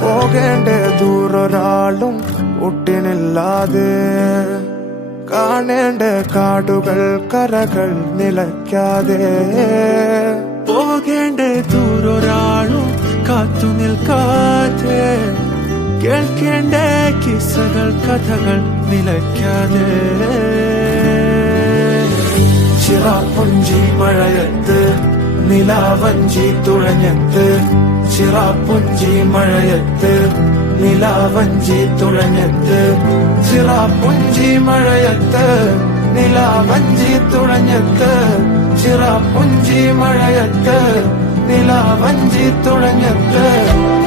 പോകേണ്ട ദൂരൊരാളും ഒട്ടിനില്ലാതെ, കാണേണ്ട കാടുകൾ കരകൾ നിലയ്ക്കാതെ. പോകേണ്ട ദൂരൊരാളും കാത്തു നിൽക്കാതെ, കേൾക്കേണ്ട കിസ്സകൾ കഥകൾ നിലയ്ക്കാതെ. ചിറാപ്പുഞ്ചി മഴയത്ത് നിലാവഞ്ചി തുഴഞ്ഞത്ത്, ചിറാപ്പുഞ്ചി മഴയത്ത് നിലാവഞ്ചി തുഴഞ്ഞത്ത്, ചിറാപ്പുഞ്ചി മഴയത്ത് നിലാവഞ്ചി തുഴഞ്ഞത്ത്, ചിറാപ്പുഞ്ചി മഴയത്ത് നിലാവഞ്ചി തുഴഞ്ഞത്ത്.